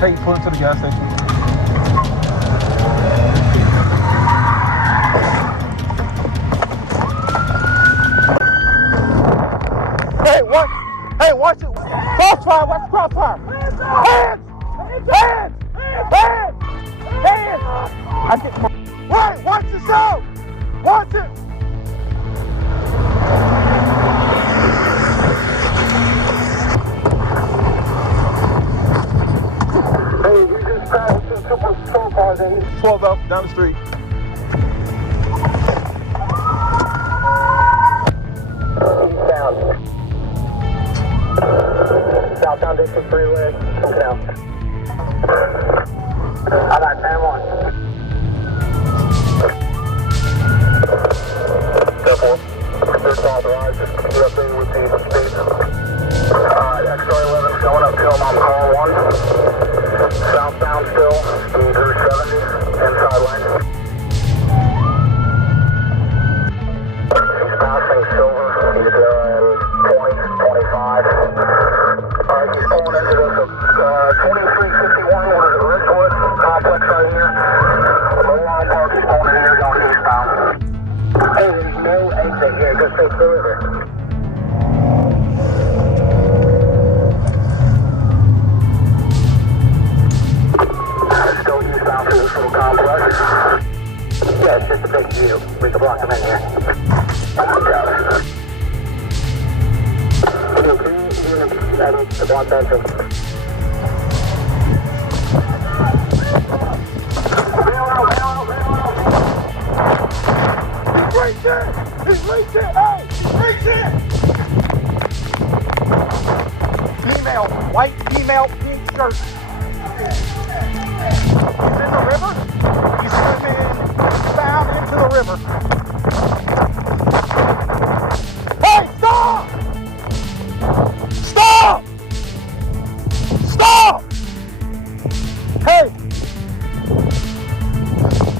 Hey, pull into the gas station. Hey, what? Hey, watch it. Crossfire, watch the crossfire. Hands! Hands! Hands! Hands! I get more. Right, watch yourself! Watch it! Hey, we just passed two patrol cars in. 12 out, down the street. Eastbound. Southbound District Freeway. Looking out. I got 10-1. Careful. There's authorized. Just keep it up there with the speed. X-ray 11 showing up to him on call 1. Southbound still. Speed 70. Inside lane. He's passing silver. He's at 20, 25. Alright, he's pulling into this 2351. What is it? Ridgewood complex right here. The long park is pulling in here going eastbound. Hey, there's no exit here. Just stay through it. Still eastbound through this little complex. Yeah, it's just a big view. We can block them in here. Got it. The block entrance. He's right there! He's right there! Hey! He's right there! Female, white female, pink shirt. He's in the river. He's swimming down into the river. Hey, stop! Stop! Stop! Hey!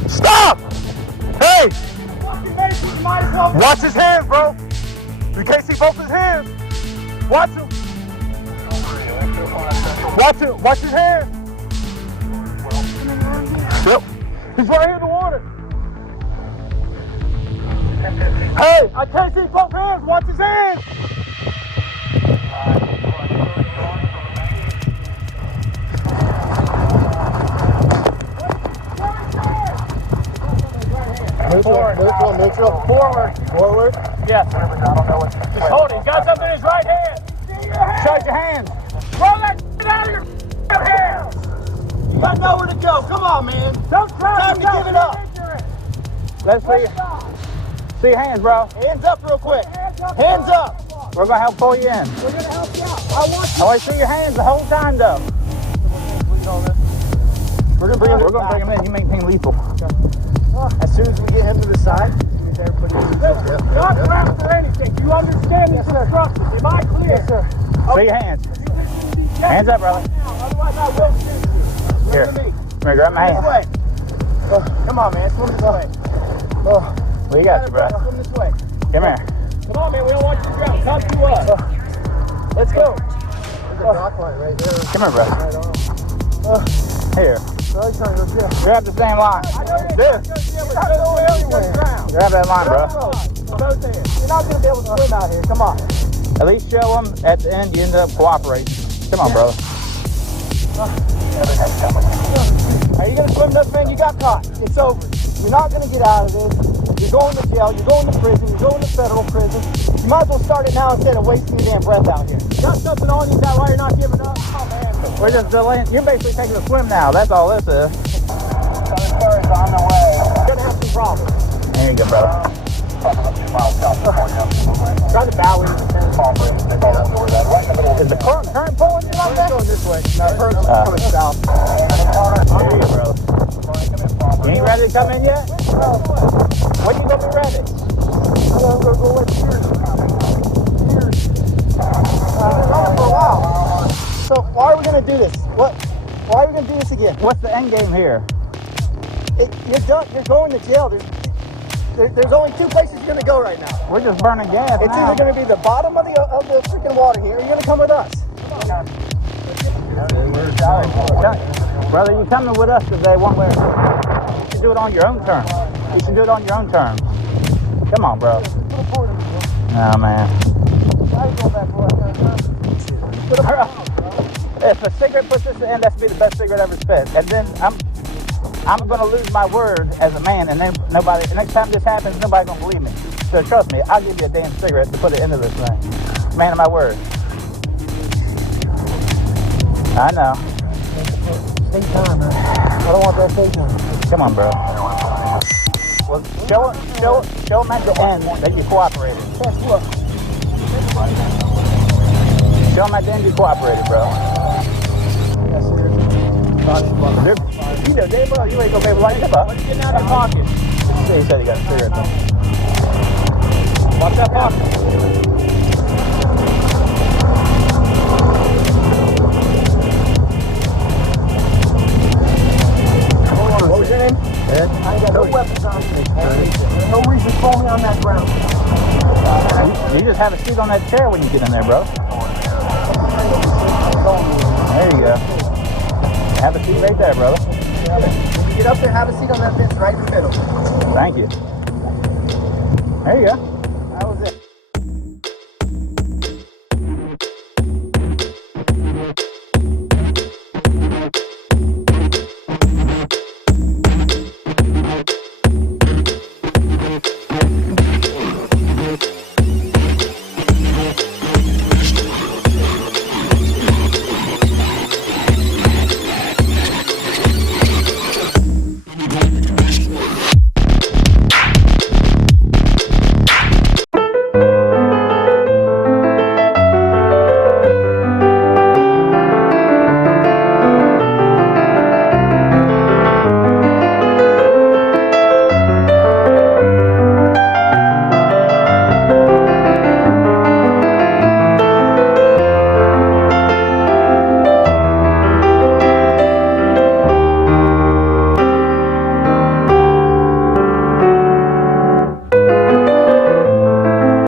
Stop! Hey! Watch his hands, bro. You can't see both his hands. Watch him. Watch him. Watch his hands. Yep. He's right here in the water. Hey, I can't see both hands. Watch his hands. Neutral. Forward. Yes. Just hold it. He's got something in his right hand. Shake your hands. Roll that out of your hands. You got nowhere to go. Come on, man. Don't try to give it up. Let's see your hands, bro. Hands up real quick. Hands up. We're going to help pull you in. We're going to help you out. I want to see your hands the whole time, though. We're going to bring him in. You maintain lethal. As soon as we get him to the side, not trapped for anything. Do you understand these instructions? Am I clear? Yes, sir. See your hands. Hands up, brother. Otherwise, I will shoot you. Here. Come here, grab my hand. Come on, man. Swim this way. We got you, bro. Swim this way. Come here. Come on, man. We don't want you to drown. Come to us. Let's go. There's a dock light right there. Come here, bro. Here. Grab the same line. There. Grab that line, bro. You're not going to be able to swim out here. Come on. At least show them at the end you end up cooperating. Come on, brother. Are you going to swim this, man? You got caught. It's over. You're not going to get out of this. You're going to jail. You're going to prison. You're going to federal prison. You might as well start it now instead of wasting your damn breath out here. You got something on you. Is that why you're not giving up? Oh, man. We're just delaying. You're basically taking a swim now. That's all this is. Commentari's on the way. You're going to have some problems. There you go, brother. Try to bow in. Is the current pulling you like that? It's going this way. No, the current's coming south. There you go, brother. You ain't ready to come in yet? No. When you going to be ready? I'm going to go let Sears come in. Sears. For a while. So why are we going to do this? Why are we going to do this again? What's the end game here? You're done. You're going to jail. There's only two places you're going to go right now. We're just burning gas. It's either going to be the bottom of the freaking water here, or you're going to come with us. Brother, you coming with us today one way. You should do it on your own terms. You should do it on your own terms. Come on, bro. Oh, man. If a cigarette puts this in, that's be the best cigarette ever spit. And then I'm gonna lose my word as a man, and then nobody. Next time this happens, nobody gonna believe me. So trust me, I'll give you a damn cigarette to put it into this thing. Man of my word. I know. Take time, man. I don't want that take time. Come on, bro. Well, show them at the end that you cooperated. Guess what? Show them at the end you cooperated, bro. Yes, sir. You know, damn well, you ain't gonna be able to light it up. What's getting out of your pocket? He said he got a cigarette thing. Watch that pocket. What was your name? Ed. I ain't got no weapons on me. No reason to call me on that ground. You just have a seat on that chair when you get in there, bro. There you go. Have a seat right there, brother. When you get up there, have a seat on that bench right in the middle. Thank you. There you go.